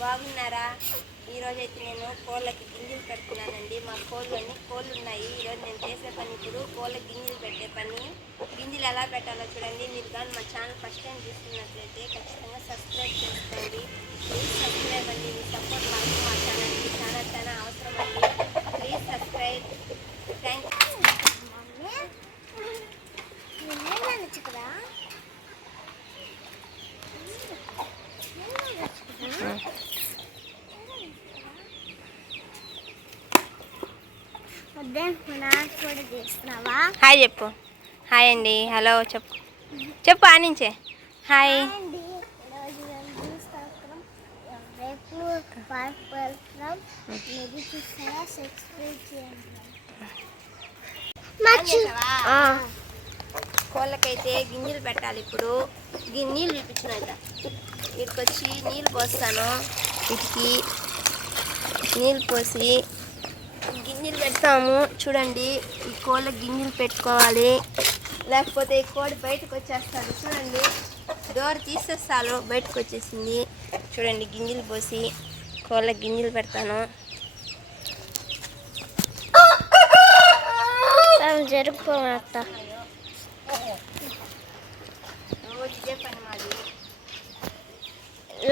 బాగున్నారా? ఈరోజు అయితే నేను కోళ్ళకి గింజలు పెడుతున్నానండి. మా కోళ్ళు అన్ని కోళ్ళు ఉన్నాయి ఈరోజు నేను చేసే పని ఇప్పుడు కోళ్ళకి గింజలు పెట్టే పని. గింజలు ఎలా పెట్టాలో చూడండి. మీరు కానీ మా ఛానల్ ఫస్ట్ టైం చూస్తున్నట్లయితే ఖచ్చితంగా సబ్స్క్రైబ్ హాయ్ చెప్పు. హాయ్ అండి. హలో చెప్పు. చెప్పు ఆ నుంచే. హాయ్. కోళ్ళకైతే గింజలు పెట్టాలి ఇప్పుడు. నీళ్ళు చూపించినట వీటికి వచ్చి నీళ్ళు పోస్తాను. వీటికి నీళ్ళు పోసి గింజలు పెడతాము. చూడండి ఈ కోళ్ళ గింజలు పెట్టుకోవాలి. లేకపోతే ఈ కోడి బయటకు వచ్చేస్తాడు. చూడండి డోర్ తీసేస్తాను బయటకు వచ్చేసింది. చూడండి గింజలు పోసి కోళ్ళ గింజలు పెడతాను. జరుపుకోమత్త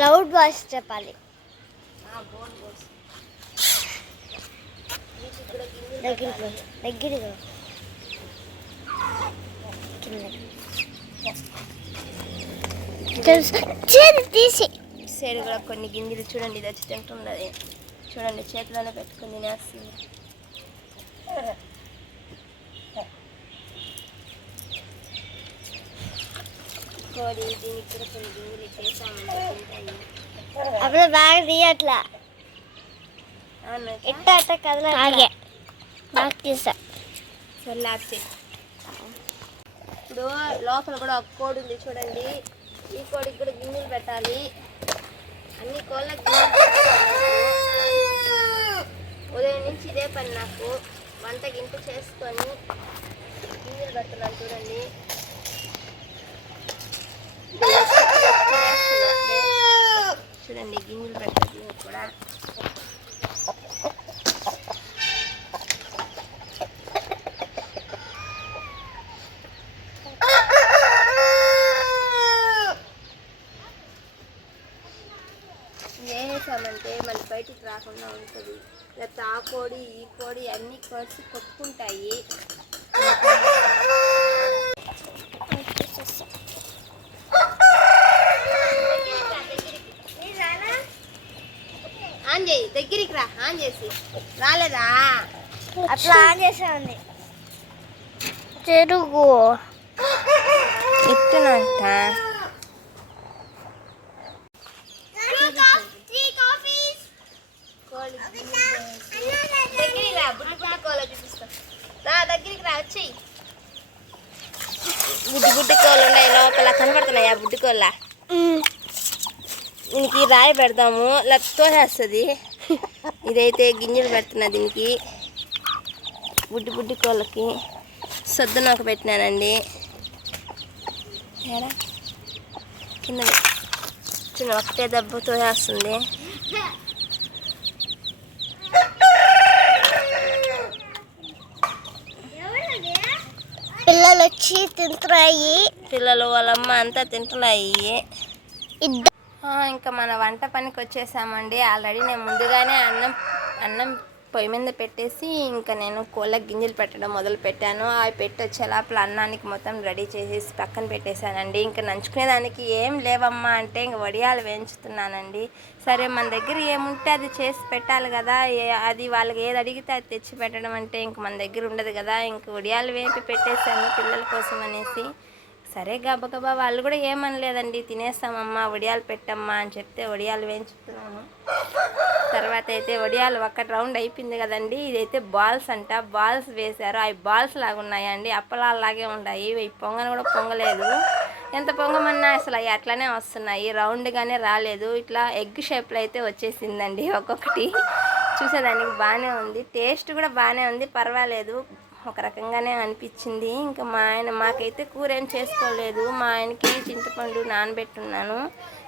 లౌడ్ వాయిస్ చెప్పాలి. దగ్గరికి దగ్గరగా చేతి తీసి సైడ్ కూడా కొన్ని గింజలు చూడండి ఇది వచ్చి తింటున్నది. చూడండి చేతిలోనే పెట్టుకుని తినేస్తుంది కోడి దీనికి కూడా కొన్ని గింజలు చేసామండి అప్పుడు బాగా తీయట్లా. ఇట్ట అట్ట కదలే బాగా సరే లాక్ ఇప్పుడు లోపల కూడా ఒక కోడి ఉంది చూడండి. ఈ కోడికి కూడా గిన్నెలు పెట్టాలి. అన్ని కోళ్ళకి పెట్టాలి. ఉదయం నుంచి ఇదే పని నాకు. వంట గింపు చేసుకొని గింజలు పెడుతున్నాను చూడండి. చూడండి గిన్నెలు పెట్టాలి కూడా. వేసేసామంటే మళ్ళీ బయటికి రాకుండా ఉంటుంది. లేకపోతే ఆ కోడి ఈ కోడి అన్నీ కలిసి కొట్టుకుంటాయి. ఆన్ చేయి దగ్గరికి రా ఆన్ చేసి. రాలేదా? అట్లా ఆన్ చేసే ఉంది. చెరుగు ఇట్టునంట కోడి దగ్గరికి రా బుడ్డి బుడ్డి కోళ్ళ చూపిస్తా. రా దగ్గరికి రా వచ్చేయి. బుడ్డి బుడ్డి కోళ్ళు ఉన్నాయి లోపల కనబడుతున్నాయి ఆ బుడ్డి కోళ్ళ? దీనికి రాయి పెడదాము లత్తోసేస్తుంది ఇదైతే గింజలు పెడుతున్నా దీనికి. బుడ్డి బుడ్డి కోళ్ళకి సొద్దు నూక పెట్టినానండి. కింద చిన్న ఒకటే దెబ్బతో వేస్తుంది పిల్లలు వచ్చి తింటున్నాయి. పిల్లలు వాళ్ళమ్మ అంతా తింటున్నాయి. ఇంకా మన వంట పనికి వచ్చేసామండి. ఆల్రెడీ నేను ముందుగానే అన్నం అన్నం పొయ్యి మీద పెట్టేసి ఇంకా నేను కోళ్ళ గింజలు పెట్టడం మొదలు పెట్టాను. అవి పెట్టి లోపల అన్నానికి మొత్తం రెడీ చేసేసి పక్కన పెట్టేశానండి. ఇంకా నంచుకునేదానికి ఏం లేవమ్మా అంటే ఇంక వడియాలు వేయించుతున్నానండి. సరే మన దగ్గర ఏముంటే అది చేసి పెట్టాలి కదా. ఏ- అది వాళ్ళకి ఏది అడిగితే అది తెచ్చి పెట్టడం అంటే ఇంక మన దగ్గర ఉండదు కదా. ఇంక వడియాలు వేపి పెట్టేశాను పిల్లల కోసం అనేసి. సరే గబగబా వాళ్ళు కూడా ఏమనలేదండి. తినేస్తామమ్మా వడియాలు పెట్టమ్మా అని చెప్తే వడియాలు వేయించుతున్నాను. తర్వాత అయితే వడియాలు ఒక్క రౌండ్ అయిపోయింది కదండి. ఇదైతే బాల్స్ అంట. బాల్స్ వేశారు. అవి బాల్స్ లాగా ఉన్నాయండి. అప్పలాగే ఉన్నాయి ఇవి పొంగను కూడా పొంగలేదు. ఎంత పొంగమన్నా అసలు అవి అట్లనే వస్తున్నాయి. రౌండ్గానే రాలేదు. ఇట్లా ఎగ్ షేప్లో అయితే వచ్చేసిందండి ఒక్కొక్కటి. చూసేదానికి బాగానే ఉంది. టేస్ట్ కూడా బాగానే ఉంది. పర్వాలేదు. ఒక రకంగానే అనిపించింది. ఇంకా మా ఆయన మాకైతే కూర ఏం చేసుకోలేదు. మా ఆయనకి చింతపండు నానబెట్టున్నాను.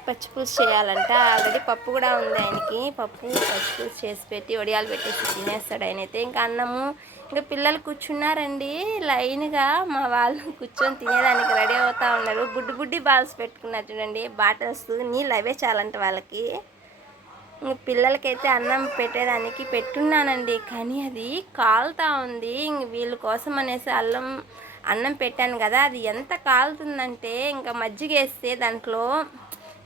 పచ్చిపులుసు చేయాలంట. ఆల్రెడీ పప్పు కూడా ఉంది ఆయనకి. పప్పు పచ్చిపులుసు చేసి పెట్టి వడియాలు పెట్టేసి తినేస్తాడు ఆయన అయితే ఇంకా అన్నము ఇంకా పిల్లలు కూర్చున్నారండి. లైన్గా మా వాళ్ళు కూర్చొని తినేదానికి రెడీ అవుతూ ఉన్నారు. గుడ్డు గుడ్డి బాల్స్ పెట్టుకున్నారు చూడండి. బాటిల్స్ నీళ్ళు అవే చాలంట వాళ్ళకి. పిల్లలకైతే అన్నం పెట్టేదానికి పెట్టున్నానండి. కానీ అది కాలుతా ఉంది. ఇంక వీళ్ళ కోసం అనేసి అల్లం అన్నం పెట్టాను కదా. అది ఎంత కాలుతుందంటే ఇంకా మజ్జిగ వేస్తే దాంట్లో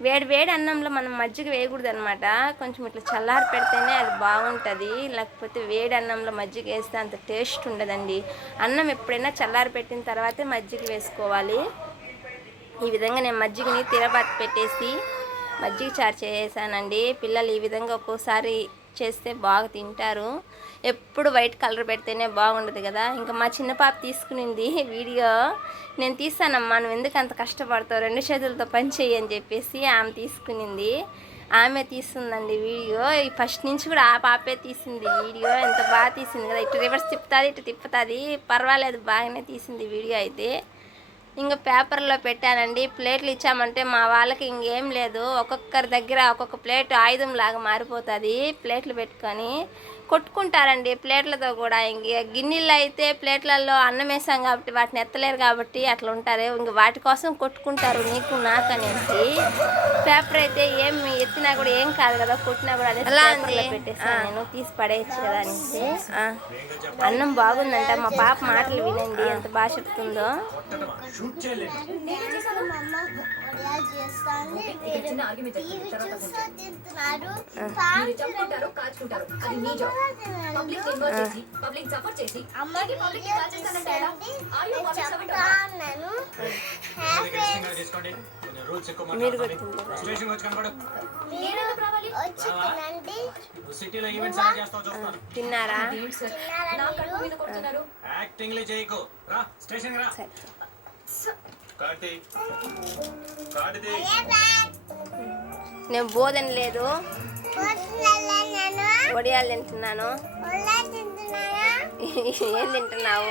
వేడి వేడి అన్నంలో మనం మజ్జిగ వేయకూడదు అనమాట కొంచెం ఇట్లా చల్లారి పెడితేనే అది బాగుంటుంది. లేకపోతే వేడి అన్నంలో మజ్జిగ వేస్తే అంత టేస్ట్ ఉండదండి. అన్నం ఎప్పుడైనా చల్లారి పెట్టిన తర్వాతే మజ్జిగ వేసుకోవాలి. ఈ విధంగా నేను మజ్జిగని తిరబాతి పెట్టేసి మజ్జిగ చారు చేసానండి పిల్లలు ఈ విధంగా ఒక్కోసారి చేస్తే బాగా తింటారు. ఎప్పుడు వైట్ కలర్ పెడితేనే బాగుండదు కదా. ఇంకా మా చిన్న పాప తీసుకునింది వీడియో. నేను తీస్తానమ్మా నువ్వు ఎందుకు అంత కష్టపడతావు? రెండు చేతులతో పని చెయ్యి అని చెప్పేసి ఆమె తీసుకునింది. ఆమె తీస్తుందండి వీడియో. ఈ ఫస్ట్ నుంచి కూడా ఆ పాపే తీసింది వీడియో. ఎంత బాగా తీసింది కదా. ఇటు రివర్స్ తిప్పుతుంది ఇటు తిప్పుతుంది. పర్వాలేదు బాగానే తీసింది వీడియో అయితే. ఇంకా పేపర్లో పెట్టానండి. ప్లేట్లు ఇచ్చామంటే మా వాళ్ళకి ఇంకేం లేదు. ఒక్కొక్కరి దగ్గర ఒక్కొక్క ప్లేట్ ఆయుధం లాగా మారిపోతుంది. ప్లేట్లు పెట్టుకొని కొట్టుకుంటారండి ప్లేట్లతో కూడా. ఇంక గిన్నెల్లో అయితే ప్లేట్లలో అన్నం వేసాం కాబట్టి వాటిని ఎత్తలేరు కాబట్టి అట్లా ఉంటారు. ఇంక వాటి కోసం కొట్టుకుంటారు నీకు నాకు అనేసి. పేపర్ అయితే ఏం ఎత్తినా కూడా ఏం కాదు కదా కొట్టినా కూడా అదే పేపర్లో పెట్టేసాను నేను తీసి పడేయచ్చు కదా అనేసి. అన్నం బాగుందంట మా పాప మాటలు వినండి ఎంత బాగా చెప్తుందో. మీరు చూస్తాను. తిన్నారా? కడుపు మీద కొడుతున్నారు. యాక్టింగ్ చేయకు. రా స్టేషన్ రా. నేను బోధన లేదు. వడియాలు తింటున్నాను? ఏం తింటున్నావు?